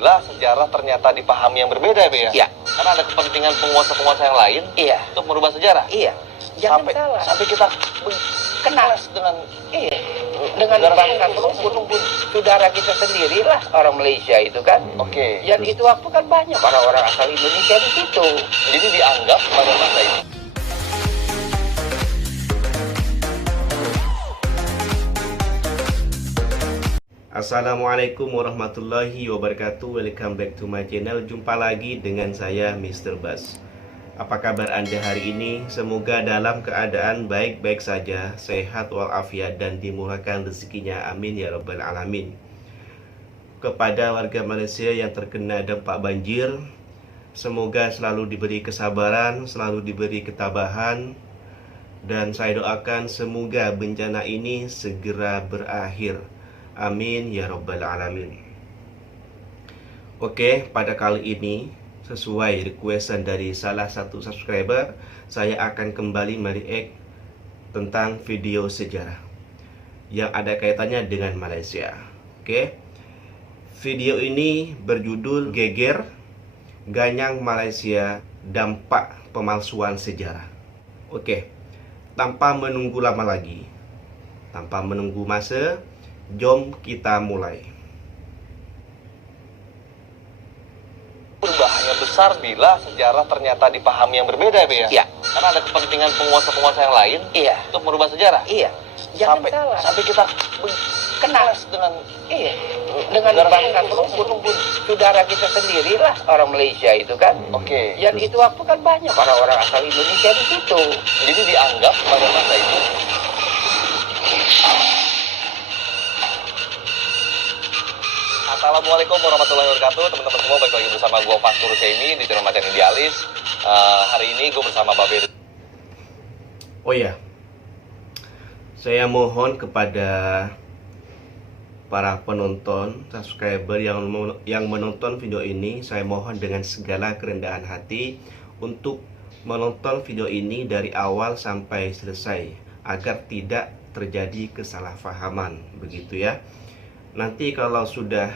Lah sejarah ternyata dipahami yang berbeda, Be ya? Iya. Karena ada kepentingan penguasa-penguasa yang lain untuk merubah sejarah. Iya. Jangan salah. Sampai kita kena dengan bangsa terus saudara kita sendirilah orang Malaysia itu kan. Oke. Yang itu waktu kan banyak orang-orang asal Indonesia di situ. Jadi dianggap pada masa itu. Assalamualaikum warahmatullahi wabarakatuh. Welcome back to my channel. Jumpa lagi dengan saya Mr. Bas. Apa kabar Anda hari ini? Semoga dalam keadaan baik-baik saja, sehat walafiat dan dimurahkan rezekinya. Amin ya rabbal alamin. Kepada warga Malaysia yang terkena dampak banjir, semoga selalu diberi kesabaran, selalu diberi ketabahan, dan saya doakan semoga bencana ini segera berakhir. Amin ya rabbal alamin. Oke, pada kali ini sesuai requestan dari salah satu subscriber, saya akan kembali mereact tentang video sejarah yang ada kaitannya dengan Malaysia. Oke, video ini berjudul Geger Ganyang Malaysia Dampak Pemalsuan Sejarah. Oke, tanpa menunggu lama lagi, tanpa menunggu masa, jom kita mulai. Berbahaya besar bila sejarah ternyata dipahami yang berbeda, Be ya? Iya. Karena ada kepentingan penguasa-penguasa yang lain untuk merubah sejarah. Iya. Jangan salah. Sampai kita kena dengan bangsa terus saudara kita sendirilah orang Malaysia itu kan. Oke. Yang itu waktu kan banyak orang-orang asal Indonesia di situ. Jadi dianggap pada masa itu. Assalamualaikum warahmatullahi wabarakatuh. Teman-teman semua, balik lagi bersama gue Pastur Semi di channel Macan Idealis. Hari ini gue bersama Babe. Oh ya, saya mohon kepada para penonton, subscriber yang menonton video ini, saya mohon dengan segala kerendahan hati untuk menonton video ini dari awal sampai selesai agar tidak terjadi kesalahpahaman, begitu ya. Nanti kalau sudah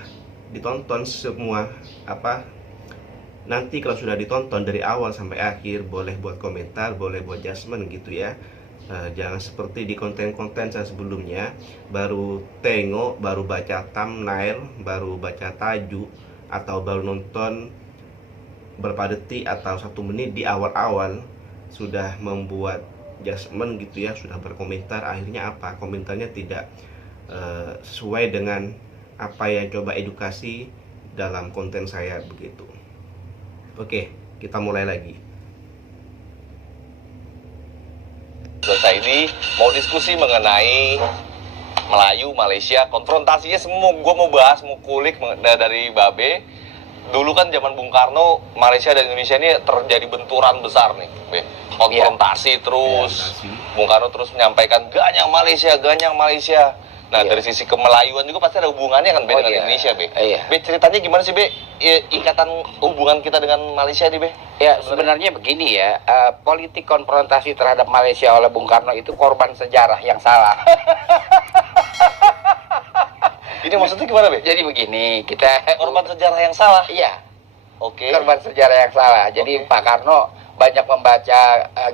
ditonton semua nanti kalau sudah ditonton dari awal sampai akhir, boleh buat komentar, boleh buat judgement gitu ya. Jangan seperti di konten-konten saya sebelumnya, baru tengok, baru baca thumbnail, baru baca tajuk, atau baru nonton berapa detik atau 1 menit di awal-awal sudah membuat judgement gitu ya, sudah berkomentar. Akhirnya apa? Komentarnya tidak sesuai dengan apa yang coba edukasi dalam konten saya, begitu. Oke, kita mulai lagi. Selesai ini mau diskusi mengenai Melayu, Malaysia, konfrontasinya semua gue mau bahas, mau kulik dari Babe. Dulu kan zaman Bung Karno, Malaysia dan Indonesia ini terjadi benturan besar nih, Be. Konfrontasi terus. Bung Karno terus menyampaikan ganyang Malaysia, ganyang Malaysia. Nah, dari sisi kemelayuan juga pasti ada hubungannya kan, Be, dengan Indonesia, Be. Be, ceritanya gimana sih, Be? Ikatan hubungan kita dengan Malaysia nih, Be? Ya, sebenarnya begini ya, politik konfrontasi terhadap Malaysia oleh Bung Karno itu korban sejarah yang salah. Ini maksudnya gimana, Be? Jadi begini, kita korban sejarah yang salah? Iya. Oke. Korban sejarah yang salah. Jadi Pak Karno banyak membaca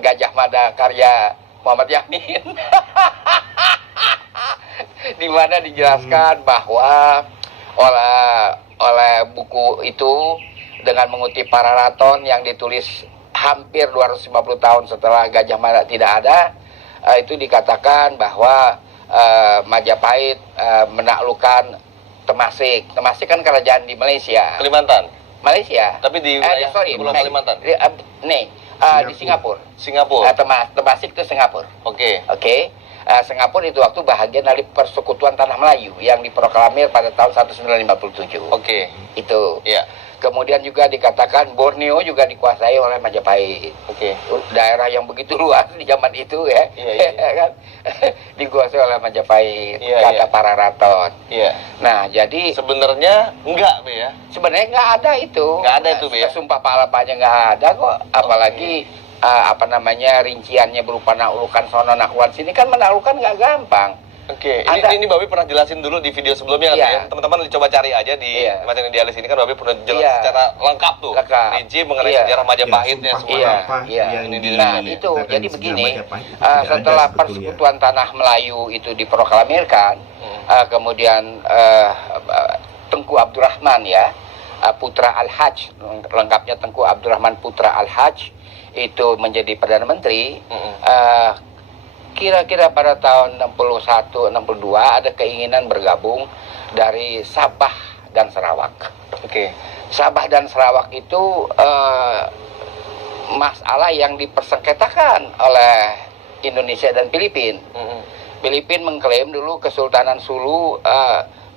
Gajah Mada karya Muhammad Yamin. Di mana dijelaskan bahwa oleh buku itu dengan mengutip Pararaton yang ditulis hampir 250 tahun setelah Gajah Mada tidak ada, itu dikatakan bahwa Majapahit menaklukkan Temasik. Temasik kan kerajaan di Malaysia. Kalimantan. Malaysia. Tapi di wilayah Pulau Kalimantan. Di Singapura. Singapura. Temasik itu Singapura. Oke. Singapura itu waktu bahagian dari Persekutuan Tanah Melayu yang diproklamir pada tahun 1957. Oke. Itu. Iya. Kemudian juga dikatakan Borneo juga dikuasai oleh Majapahit. Oke. Daerah yang begitu luas di zaman itu ya. Iya. Kan? Dikuasai oleh Majapahit, kata iya. Pararaton. Iya. Nah, jadi sebenarnya enggak, Be ya. Sebenarnya nggak ada itu. Nggak ada itu, Be ya. Sumpah palapanya nggak ada kok. Apalagi rinciannya berupa naklukan sono naklukan sini kan, menaklukkan nggak gampang. Oke, Anda- ini Babe pernah jelasin dulu di video sebelumnya kan Iya. ya. Teman-teman coba cari aja di Iya. Macam Idealis ini kan Babe pernah jelas Iya. secara lengkap tuh. Lengkap. Rinci mengenai Iya. sejarah Majapahitnya Sumpah semua. Iya. apa iya. yang Ini dia. Nah, dinyatakan itu jadi sejarah begini, Majapahit itu tidak ada setelah sebetulnya. Persekutuan Tanah Melayu itu diproklamirkan, kemudian Tengku Abdurrahman ya, putra Al-Hajj, lengkapnya Tengku Abdurrahman putra Al-Hajj itu menjadi Perdana Menteri. Kira-kira pada tahun 61-62 ada keinginan bergabung dari Sabah dan Sarawak. Oke. Sabah dan Sarawak itu masalah yang dipersengketakan oleh Indonesia dan Filipina. Filipina mengklaim dulu Kesultanan Sulu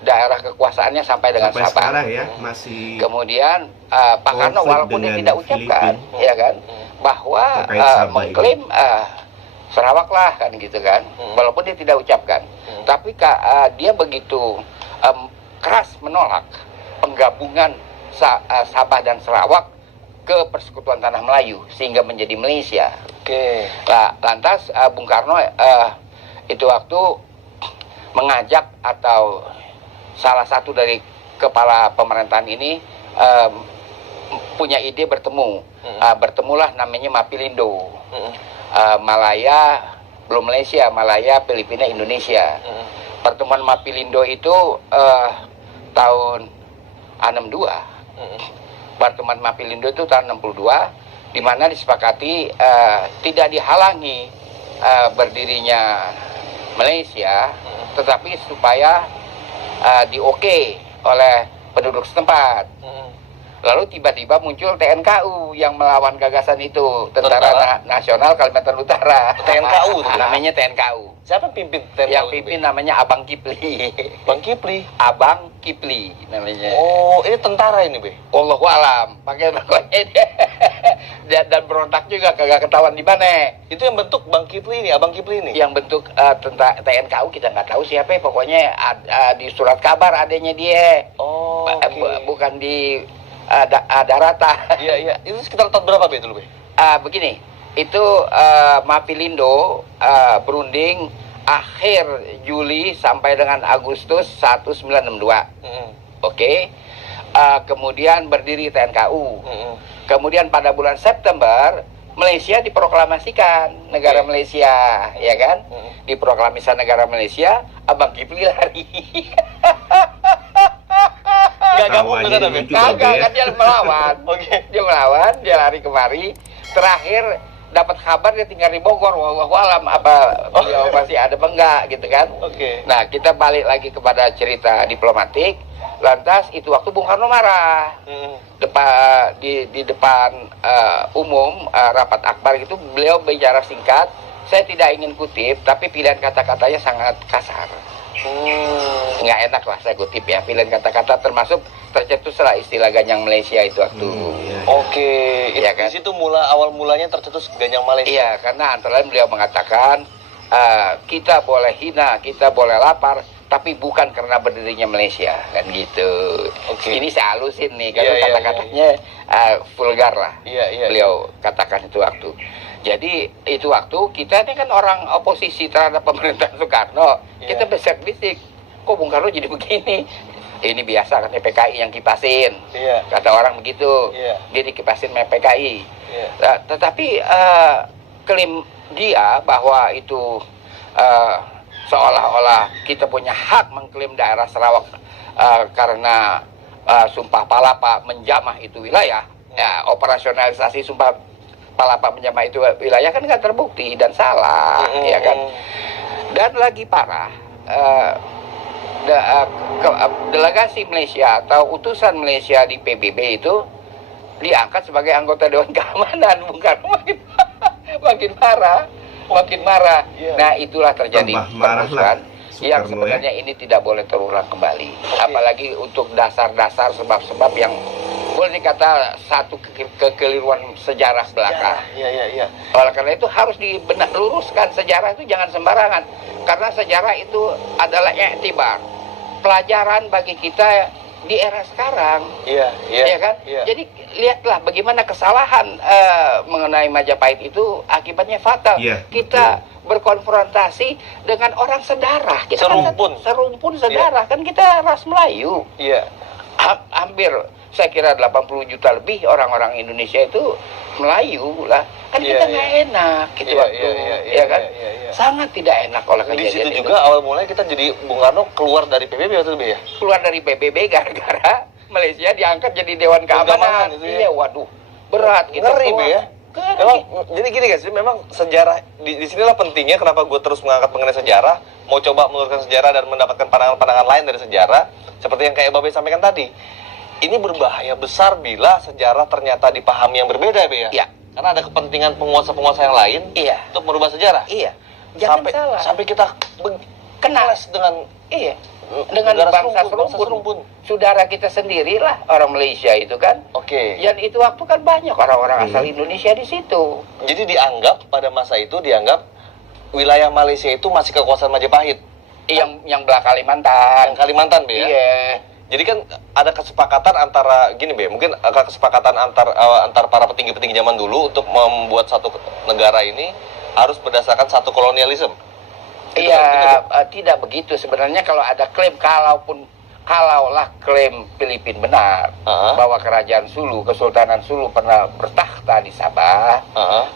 daerah kekuasaannya sampai dengan Sampai Sabah. sekarang ya masih Kemudian Pak Karno konflik walaupun dia dengan tidak ucapkan, ya kan, bahwa Terkait Sabah mengklaim Sarawak lah kan gitu kan, walaupun dia tidak ucapkan. Tapi dia begitu keras menolak penggabungan Sabah dan Sarawak ke Persekutuan Tanah Melayu sehingga menjadi Malaysia. Oke. Nah, lantas Bung Karno itu waktu mengajak atau salah satu dari kepala pemerintahan ini punya ide bertemu. Bertemulah namanya Mapilindo. Malaya, belum Malaysia, Malaya, Filipina, Indonesia. Pertemuan Mapilindo itu tahun 62. Pertemuan Mapilindo itu tahun 62, di mana disepakati tidak dihalangi berdirinya Malaysia, tetapi supaya di-oke oleh penduduk setempat. Lalu tiba-tiba muncul TNKU yang melawan gagasan itu, Tentara Nasional Kalimantan Utara. TNKU tuh, namanya TNKU. Siapa pimpin TNKU? Yang pimpin namanya Abang Kipli. Bang Kipli. Abang Kipli namanya. Oh, ini tentara ini, Be. Allahu alam, pakai pokoknya dia dan berontak juga kagak ketahuan di mana. Itu yang bentuk Bang Kipli ini, Abang Kipli ini. Yang bentuk tentang TNKU kita nggak tahu siapa, pokoknya di surat kabar adanya dia. Oh, Bukan di darata. Iya, iya. Itu sekitar tahun berapa, Be, dulu, Be? Begini, itu Mapilindo berunding akhir Juli sampai dengan Agustus 1962. Oke. Kemudian berdiri TNKU. Kemudian pada bulan September Malaysia diproklamasikan negara Malaysia, ya kan? Diproklamasikan negara Malaysia, Abang Kipli lari. Gak gabung Tawanya dengan Be? lucu banget Kagak, ya. kan dia melawan. Oke. Dia melawan, dia lari kemari. Terakhir dapat kabar dia tinggal di Bogor. Wallahu alam apa beliau masih ada apa enggak gitu kan. Oke. Nah, kita balik lagi kepada cerita diplomatik. Lantas itu waktu Bung Karno marah. Di depan umum rapat akbar itu beliau bicara singkat. Saya tidak ingin kutip, tapi pilihan kata-katanya sangat kasar. Nggak enak lah saya kutip ya, pilihan kata-kata termasuk tercetuslah istilah Ganyang Malaysia itu waktu. Oke, Iya kan? di situ awal mulanya tercetus Ganyang Malaysia. Iya, karena antara lain beliau mengatakan kita boleh hina, kita boleh lapar, tapi bukan karena berdirinya Malaysia, kan gitu. Oke. Ini saya halusin nih, karena Iya, kata-katanya vulgar lah. Iya. Beliau katakan itu waktu. Jadi itu waktu kita ini kan orang oposisi terhadap pemerintahan Soekarno, kita bisik-bisik, kok Bung Karno jadi begini? Ini biasa kan PKI yang kipasin, kata orang begitu. Dia dikipasin sama PKI. Tetapi klaim dia bahwa itu seolah-olah kita punya hak mengklaim daerah Sarawak karena Sumpah Palapa menjamah itu wilayah. Ya, operasionalisasi Sumpah Palapa menjamah itu wilayah kan nggak terbukti dan salah, ya kan. Dan lagi parah, delegasi Malaysia atau utusan Malaysia di PBB itu diangkat sebagai anggota Dewan Keamanan, bukan makin marah. Nah, itulah terjadi perusahaan yang sebenarnya ini tidak boleh terulang kembali. Apalagi untuk dasar-dasar sebab-sebab yang boleh dikata satu kekeliruan sejarah belaka. Iya. Oleh karena itu harus luruskan sejarah itu jangan sembarangan. Karena sejarah itu adalah iktibar, pelajaran bagi kita di era sekarang. Iya, iya. Ya kan? Iya. Jadi lihatlah bagaimana kesalahan mengenai Majapahit itu akibatnya fatal. Iya, Kita berkonfrontasi dengan orang sedarah. Kita Serumpun. kan serumpun sedarah. Kan kita ras Melayu. Iya. Hampir saya kira 80 juta lebih orang-orang Indonesia itu Melayu lah. Kan Iya, kita iya. nggak enak gitu Iya, waktu. iya, iya, Ya kan? iya, iya, iya. Sangat tidak enak oleh Di kejadian situ itu. juga awal mulanya kita jadi Bung Karno keluar dari PBB waktu itu ya. Keluar dari PBB gara-gara Malaysia diangkat jadi Dewan Keamanan. Keamanan itu ya. Iya, waduh. Berat kita Ngeri, keluar. Be, ya. Ngeri. Memang jadi gini guys, memang sejarah di sinilah pentingnya kenapa gue terus mengangkat mengenai sejarah, mau coba meluruskan sejarah dan mendapatkan pandangan-pandangan lain dari sejarah, seperti yang kayak Babe sampaikan tadi. Ini berbahaya besar bila sejarah ternyata dipahami yang berbeda, Be ya. Iya. Karena ada kepentingan penguasa-penguasa yang lain Iya. untuk merubah sejarah. Iya. Jangan salah. Sampai kita Kena. kelas dengan Iya. Dengan negara bangsa serumpun. Saudara kita sendirilah orang Malaysia itu kan. Oke. Dan itu waktu kan banyak orang-orang asal Indonesia di situ. Jadi dianggap pada masa itu dianggap wilayah Malaysia itu masih kekuasaan Majapahit. Yang belah Kalimantan. Yang Kalimantan, Be ya. Iya. Jadi kan ada kesepakatan antara gini, Be, mungkin ada kesepakatan antar para petinggi-petinggi zaman dulu untuk membuat satu negara ini harus berdasarkan satu kolonialisme. Gitu Iya, kan? tidak begitu sebenarnya. Kalau ada klaim, kalaulah klaim Filipina benar bahwa kerajaan Sulu, Kesultanan Sulu pernah bertakhta di Sabah,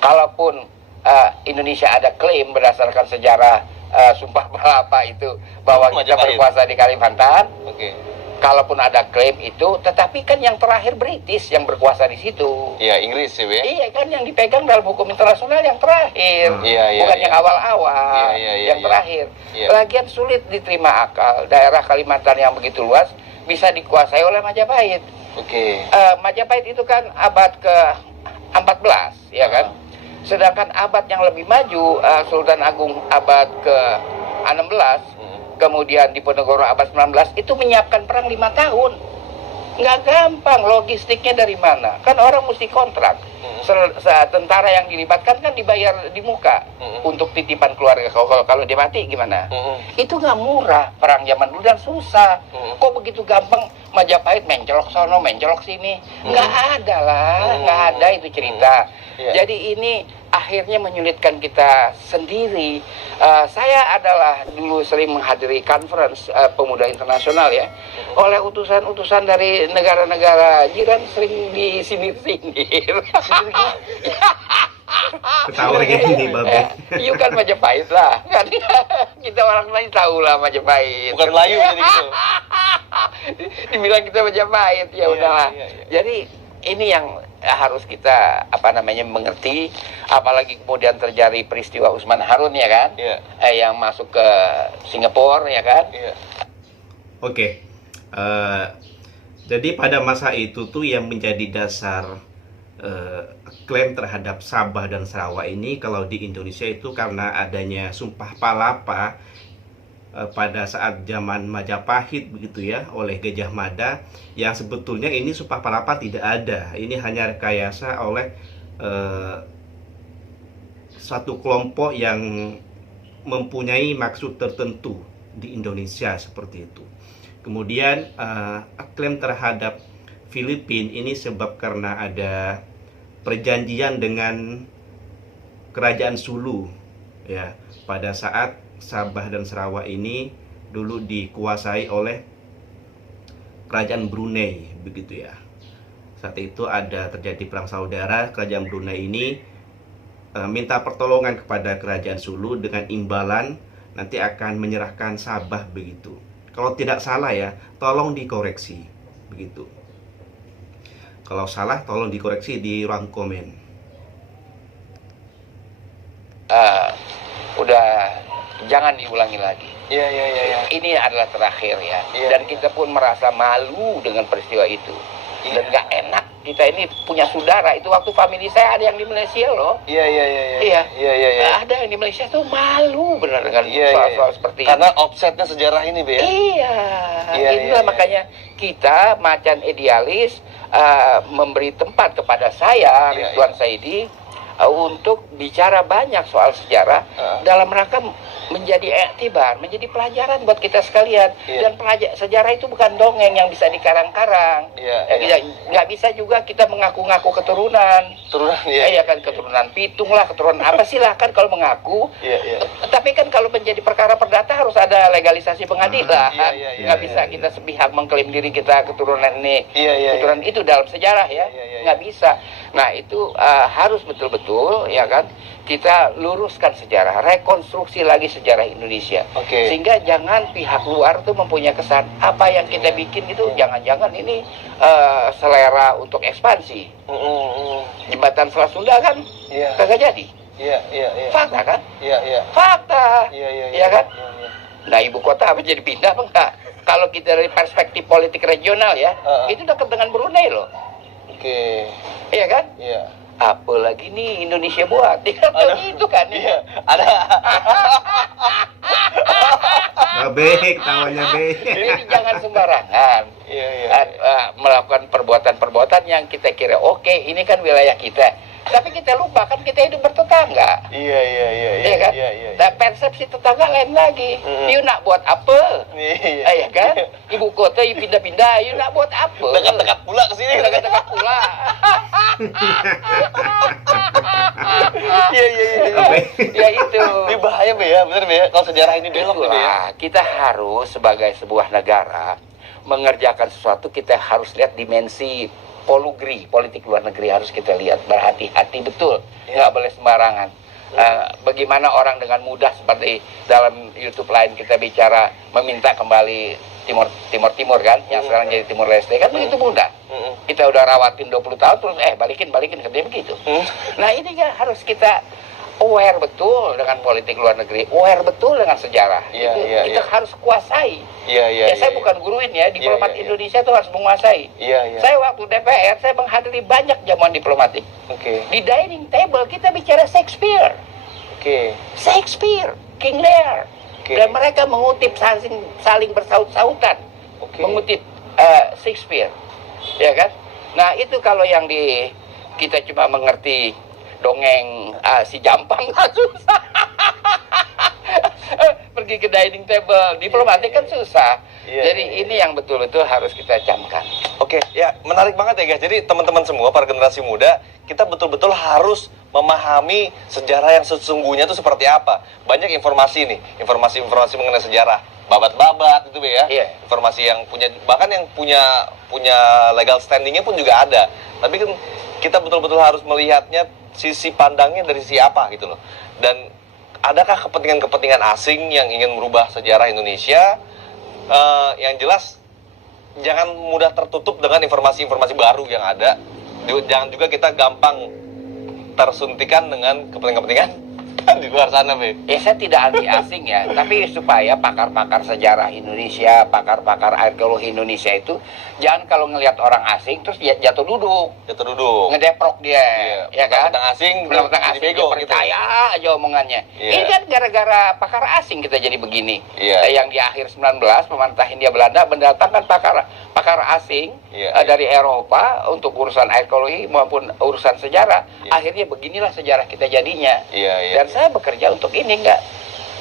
kalaupun Indonesia ada klaim berdasarkan sejarah Sumpah Palapa itu bahwa kita Majapahit berkuasa di Kalimantan, Oke. kalaupun ada klaim itu, tetapi kan yang terakhir British yang berkuasa di situ. Iya, Inggris sih, Be. Iya kan, yang dipegang dalam hukum internasional yang terakhir, Iya, iya, bukan iya. yang awal-awal, Iya, iya, yang iya. terakhir. Iya. Lagian sulit diterima akal daerah Kalimantan yang begitu luas bisa dikuasai oleh Majapahit. Oke. Majapahit itu kan abad ke-14, ya kan? Sedangkan abad yang lebih maju, Sultan Agung abad ke-16, kemudian Diponegoro abad 19, itu menyiapkan perang 5 tahun. Nggak gampang, logistiknya dari mana? Kan orang mesti kontrak. Tentara yang dilibatkan kan dibayar di muka untuk titipan keluarga. Kalau dia mati gimana? Itu nggak murah, perang zaman dulu dan susah. Kok begitu gampang Majapahit mencolok sono, mencolok sini? Nggak ada lah, nggak ada itu cerita. Jadi ini akhirnya menyulitkan kita sendiri. Saya adalah dulu sering menghadiri conference pemuda internasional ya. Oleh utusan-utusan dari negara-negara jiran sering disindir-sindir. Ketawa gini, Babe. You kan Majapahit lah. Kan kita orang lain tahu lah Majapahit. Bukan Melayu jadi gitu. Dibilang kita Majapahit, ya Iya, udahlah. iya, iya. Jadi ini yang harus kita mengerti, apalagi kemudian terjadi peristiwa Usman Harun ya kan, yang masuk ke Singapura ya kan. Oke. Jadi pada masa itu tuh yang menjadi dasar klaim terhadap Sabah dan Sarawak ini kalau di Indonesia itu karena adanya Sumpah Palapa pada saat zaman Majapahit begitu ya, oleh Gajah Mada, yang sebetulnya ini Sumpah Palapa tidak ada. Ini hanya rekayasa oleh satu kelompok yang mempunyai maksud tertentu di Indonesia seperti itu. Kemudian klaim terhadap Filipina ini sebab karena ada perjanjian dengan kerajaan Sulu ya, pada saat Sabah dan Sarawak ini dulu dikuasai oleh kerajaan Brunei begitu ya. Saat itu ada terjadi perang saudara, kerajaan Brunei ini minta pertolongan kepada kerajaan Sulu dengan imbalan nanti akan menyerahkan Sabah begitu. Kalau tidak salah ya, tolong dikoreksi begitu. Kalau salah tolong dikoreksi di ruang komen. Udah jangan diulangi lagi. Iya. Ini adalah terakhir ya. Iya, Dan kita pun merasa malu dengan peristiwa itu. Dan nggak enak. Kita ini punya saudara. Itu waktu famili saya ada yang di Malaysia loh. Iya. Ada yang di Malaysia tuh malu benar dengan soal-soal seperti ini. Karena offsetnya sejarah ini, Be ya. Iya. Inilah makanya kita macan idealis memberi tempat kepada saya, Ridwan Saidi, untuk bicara banyak soal sejarah dalam rangka menjadi iktibar, menjadi pelajaran buat kita sekalian. Iya. Dan sejarah itu bukan dongeng yang bisa dikarang-karang. Iya, Nggak bisa juga kita mengaku-ngaku keturunan. Turunan Ya kan, keturunan Pitung lah, keturunan apa silahkan kalau mengaku. Iya. Tapi kan kalau menjadi perkara perdata harus ada legalisasi pengadilan. Iya, Nggak bisa kita sepihak mengklaim diri kita keturunan ini. Iya. Keturunan itu dalam sejarah ya. Iya. Nggak bisa. Nah itu harus betul-betul ya kan kita luruskan sejarah, rekonstruksi lagi sejarah Indonesia. Oke. Sehingga jangan pihak luar tuh mempunyai kesan apa yang kita bikin itu jangan-jangan ini selera untuk ekspansi. Jembatan Selat Sunda kan Iya. kagak jadi. Iya. Fakta kan? Iya. Fakta. Iya. Iya kan? Nah ibu kota apa jadi pindah apa enggak? Kalau kita dari perspektif politik regional ya, itu dekat dengan Brunei loh. Oke. Iya kan? Iya. Apalagi nih Indonesia buat. Dia itu kan. Iya. Ada. Baik, tawanya baik. Jadi jangan sembarangan Iya. melakukan perbuatan-perbuatan yang kita kira oke, ini kan wilayah kita. Tapi kita lupa kan kita hidup bertetangga. Iya. Iya kan? Nah, persepsi tetangga lain lagi. You nak buat apa? Iya. Iya kan? Ibu kota you pindah-pindah, you nak buat apa? Dekat-dekat pula ke sini. Dekat-dekat pula. Iya. Ya itu. Ini bahaya Be ya, bener Be ya. Kalau sejarah ini belok Be ya. Itulah, kita harus sebagai sebuah negara mengerjakan sesuatu, kita harus lihat dimensi polugri, politik luar negeri harus kita lihat, berhati-hati betul, nggak boleh sembarangan. Bagaimana orang dengan mudah seperti dalam YouTube lain kita bicara meminta kembali Timur kan, yang sekarang jadi Timur Leste kan begitu mudah. Kita udah rawatin 20 tahun terus balikin katanya begitu. Nah ini kan harus kita aware betul dengan politik luar negeri, aware betul dengan sejarah. Kita harus kuasai. Saya bukan guruin ya, diplomat Indonesia itu harus menguasai. Saya waktu DPR, saya menghadiri banyak jamuan diplomatik. Di dining table kita bicara Shakespeare. Shakespeare, King Lear. Dan mereka mengutip saling bersaut-sautan. Mengutip Shakespeare. Ya kan? Nah, itu kalau yang kita cuma mengerti dongeng si Jampang susah. Pergi ke dining table diplomatik kan susah. Jadi ini yang betul-betul harus kita camkan. Oke, ya menarik banget ya guys. Jadi teman-teman semua, para generasi muda, kita betul-betul harus memahami sejarah yang sesungguhnya itu seperti apa. Banyak informasi nih, informasi mengenai sejarah, babat-babat itu ya. Informasi yang punya, bahkan yang punya legal standingnya pun juga ada. Tapi kan kita betul-betul harus melihatnya sisi pandangnya dari sisi apa gitu loh. Dan adakah kepentingan-kepentingan asing yang ingin merubah sejarah Indonesia? Yang jelas jangan mudah tertutup dengan informasi-informasi baru yang ada. Jangan juga kita gampang tersuntikan dengan kepentingan-kepentingan di luar sana, Be. Ya saya tidak anti asing ya, tapi supaya pakar-pakar sejarah Indonesia, pakar-pakar arkeologi Indonesia itu jangan kalau ngelihat orang asing terus jatuh duduk, ngedeprok dia, ya kan? Tentang asing, tentang asing bego, dia percaya aja omongannya. Iya. Ini kan gara-gara pakar asing kita jadi begini. Iya. Yang di akhir 19 pemerintah Hindia Belanda mendatangkan pakar asing dari Eropa untuk urusan arkeologi maupun urusan sejarah. Akhirnya beginilah sejarah kita jadinya. Dan saya bekerja untuk ini enggak.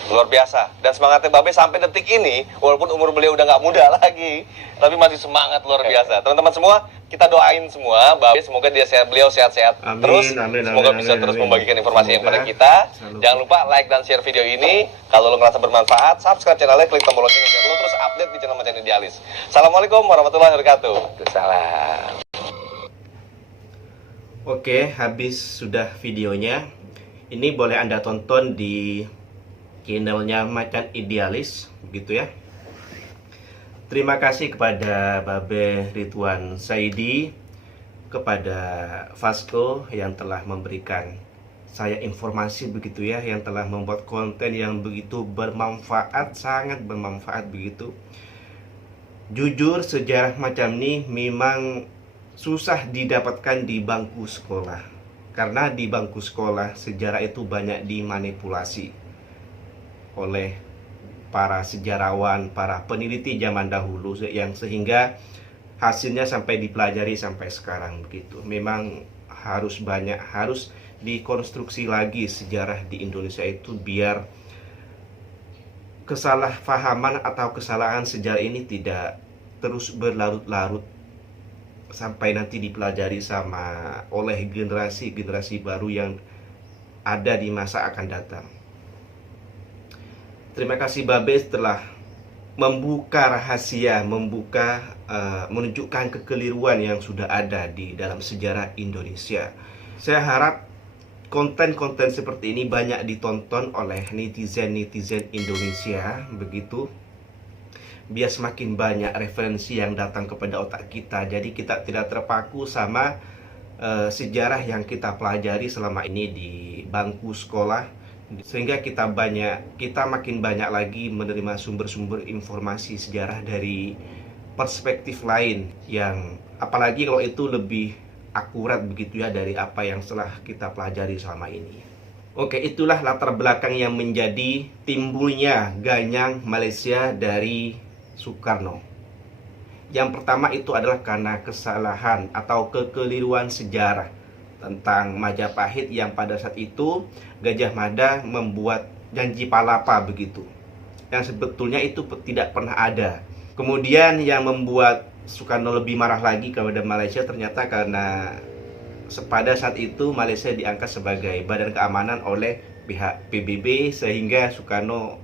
Luar biasa. Dan semangatnya Babe sampai detik ini, walaupun umur beliau udah nggak muda lagi, tapi masih semangat luar biasa. Teman-teman semua, kita doain semua Babe, semoga beliau sehat-sehat terus. Semoga bisa terus membagikan informasi yang pada kita. Jangan lupa like dan share video ini. Kalau lo ngerasa bermanfaat, subscribe channelnya, klik tombol loncengnya biar lo terus update di channel Macan Idealis. Assalamualaikum warahmatullahi wabarakatuh. Salam. Oke, habis sudah videonya. Ini boleh Anda tonton di channelnya Macan Idealis, begitu ya. Terima kasih kepada Babe Ridwan Saidi, kepada Vasco yang telah memberikan saya informasi begitu ya, yang telah membuat konten yang begitu bermanfaat, sangat bermanfaat begitu. Jujur sejarah macam ini memang susah didapatkan di bangku sekolah. Karena di bangku sekolah sejarah itu banyak dimanipulasi oleh para sejarawan, para peneliti zaman dahulu, yang sehingga hasilnya sampai dipelajari sampai sekarang begitu. Memang harus dikonstruksi lagi sejarah di Indonesia itu biar kesalahpahaman atau kesalahan sejarah ini tidak terus berlarut-larut sampai nanti dipelajari oleh generasi-generasi baru yang ada di masa akan datang. Terima kasih Babe telah membuka rahasia, menunjukkan kekeliruan yang sudah ada di dalam sejarah Indonesia. Saya harap konten-konten seperti ini banyak ditonton oleh netizen-netizen Indonesia, begitu. Biar semakin banyak referensi yang datang kepada otak kita. Jadi kita tidak terpaku sama sejarah yang kita pelajari selama ini di bangku sekolah. Sehingga kita makin banyak lagi menerima sumber-sumber informasi sejarah dari perspektif lain, yang apalagi kalau itu lebih akurat begitu ya dari apa yang telah kita pelajari selama ini. Oke, itulah latar belakang yang menjadi timbulnya Ganyang Malaysia dari Soekarno. Yang pertama itu adalah karena kesalahan atau kekeliruan sejarah tentang Majapahit, yang pada saat itu Gajah Mada membuat janji palapa begitu, yang sebetulnya itu tidak pernah ada. Kemudian yang membuat Soekarno lebih marah lagi kepada Malaysia ternyata karena pada saat itu Malaysia diangkat sebagai badan keamanan oleh pihak PBB, sehingga Soekarno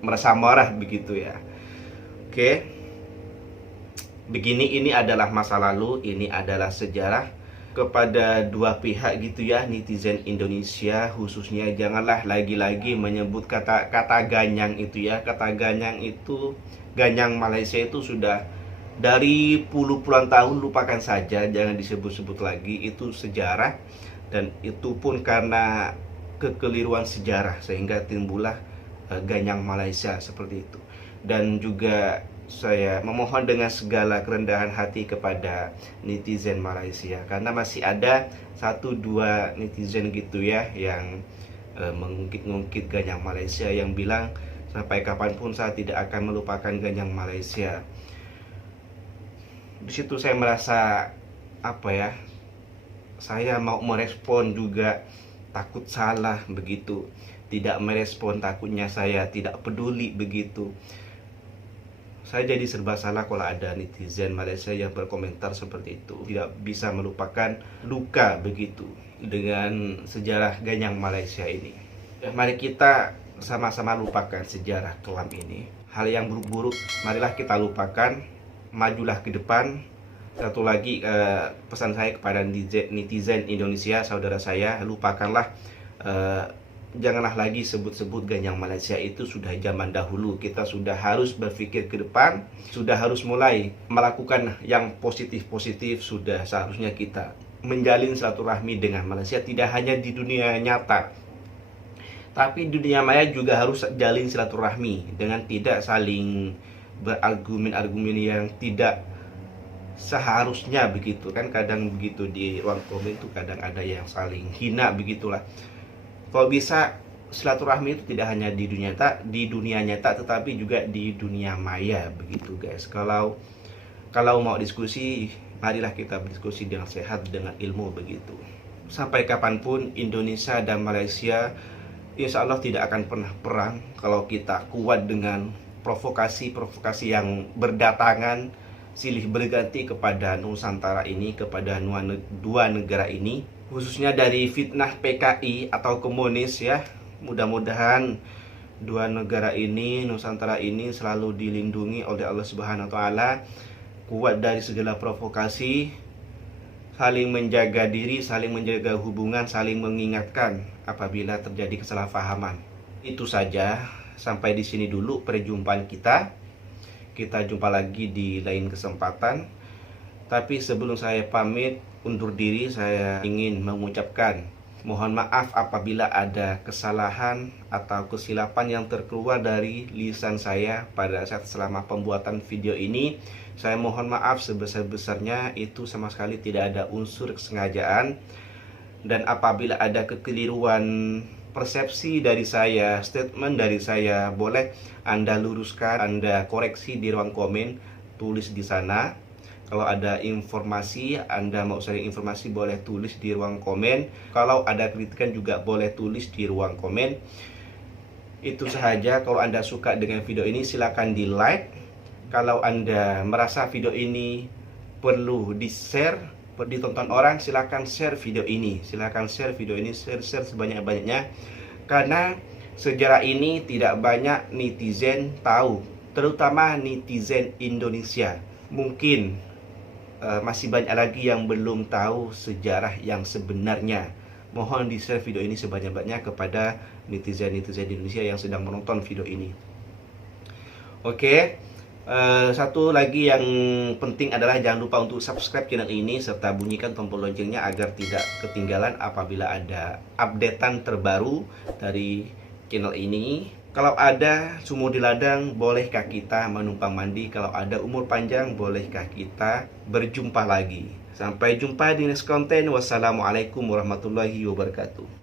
merasa marah begitu ya. Oke, begini, ini adalah masa lalu, ini adalah sejarah. Kepada dua pihak gitu ya, netizen Indonesia khususnya, janganlah lagi-lagi menyebut kata ganyang itu ya. Kata ganyang itu, Ganyang Malaysia itu sudah dari puluhan tahun, lupakan saja, jangan disebut-sebut lagi. Itu sejarah, dan itu pun karena kekeliruan sejarah sehingga timbullah Ganyang Malaysia seperti itu. Dan juga saya memohon dengan segala kerendahan hati kepada netizen Malaysia, karena masih ada 1-2 netizen gitu ya yang mengungkit-ungkit Ganyang Malaysia, yang bilang sampai kapanpun saya tidak akan melupakan Ganyang Malaysia. Di situ saya merasa saya mau merespon juga takut salah begitu, tidak merespon takutnya saya tidak peduli begitu. Saya jadi serba salah kalau ada netizen Malaysia yang berkomentar seperti itu. Tidak bisa melupakan luka begitu dengan sejarah Ganyang Malaysia ini. Mari kita sama-sama lupakan sejarah kelam ini. Hal yang buruk-buruk marilah kita lupakan, majulah ke depan. Satu lagi pesan saya kepada netizen Indonesia, saudara saya, lupakanlah, janganlah lagi sebut-sebut Ganyang Malaysia, itu sudah zaman dahulu. Kita sudah harus berpikir ke depan, sudah harus mulai melakukan yang positif-positif. Sudah seharusnya kita menjalin silaturahmi dengan Malaysia, tidak hanya di dunia nyata, tapi di dunia maya juga harus jalin silaturahmi dengan tidak saling berargumen-argumen yang tidak seharusnya begitu kan. Kadang begitu di ruang komen itu kadang ada yang saling hina begitulah. Kalau bisa silaturahmi itu tidak hanya di dunia nyata tetapi juga di dunia maya begitu guys. Kalau mau diskusi, marilah kita berdiskusi dengan sehat, dengan ilmu begitu. Sampai kapanpun Indonesia dan Malaysia insya Allah tidak akan pernah perang kalau kita kuat dengan provokasi yang berdatangan silih berganti kepada Nusantara ini, kepada dua negara ini, khususnya dari fitnah PKI atau komunis ya. Mudah-mudahan dua negara ini, Nusantara ini, selalu dilindungi oleh Allah Subhanahu wa taala, kuat dari segala provokasi, saling menjaga diri, saling menjaga hubungan, saling mengingatkan apabila terjadi kesalahpahaman. Itu saja, sampai di sini dulu perjumpaan kita. Kita jumpa lagi di lain kesempatan. Tapi sebelum saya pamit undur diri, saya ingin mengucapkan mohon maaf apabila ada kesalahan atau kesilapan yang terkeluar dari lisan saya pada saat selama pembuatan video ini. Saya mohon maaf sebesar-besarnya, itu sama sekali tidak ada unsur kesengajaan. Dan apabila ada kekeliruan persepsi dari saya, statement dari saya, boleh Anda luruskan, Anda koreksi di ruang komen, tulis di sana. Kalau ada informasi, Anda mau sharing informasi, boleh tulis di ruang komen. Kalau ada kritikan juga boleh tulis di ruang komen. Itu sahaja. Kalau Anda suka dengan video ini, silakan di like. Kalau Anda merasa video ini perlu di share, ditonton orang, silakan share video ini. Silakan share video ini, share sebanyak-banyaknya. Karena sejarah ini tidak banyak netizen tahu, terutama netizen Indonesia. Mungkin masih banyak lagi yang belum tahu sejarah yang sebenarnya. Mohon di-share video ini sebanyak-banyaknya kepada netizen-netizen Indonesia yang sedang menonton video ini. Oke, satu lagi yang penting adalah jangan lupa untuk subscribe channel ini serta bunyikan tombol loncengnya agar tidak ketinggalan apabila ada updatean terbaru dari channel ini. Kalau ada sumur di ladang, bolehkah kita menumpang mandi? Kalau ada umur panjang, bolehkah kita berjumpa lagi? Sampai jumpa di next konten. Wassalamualaikum warahmatullahi wabarakatuh.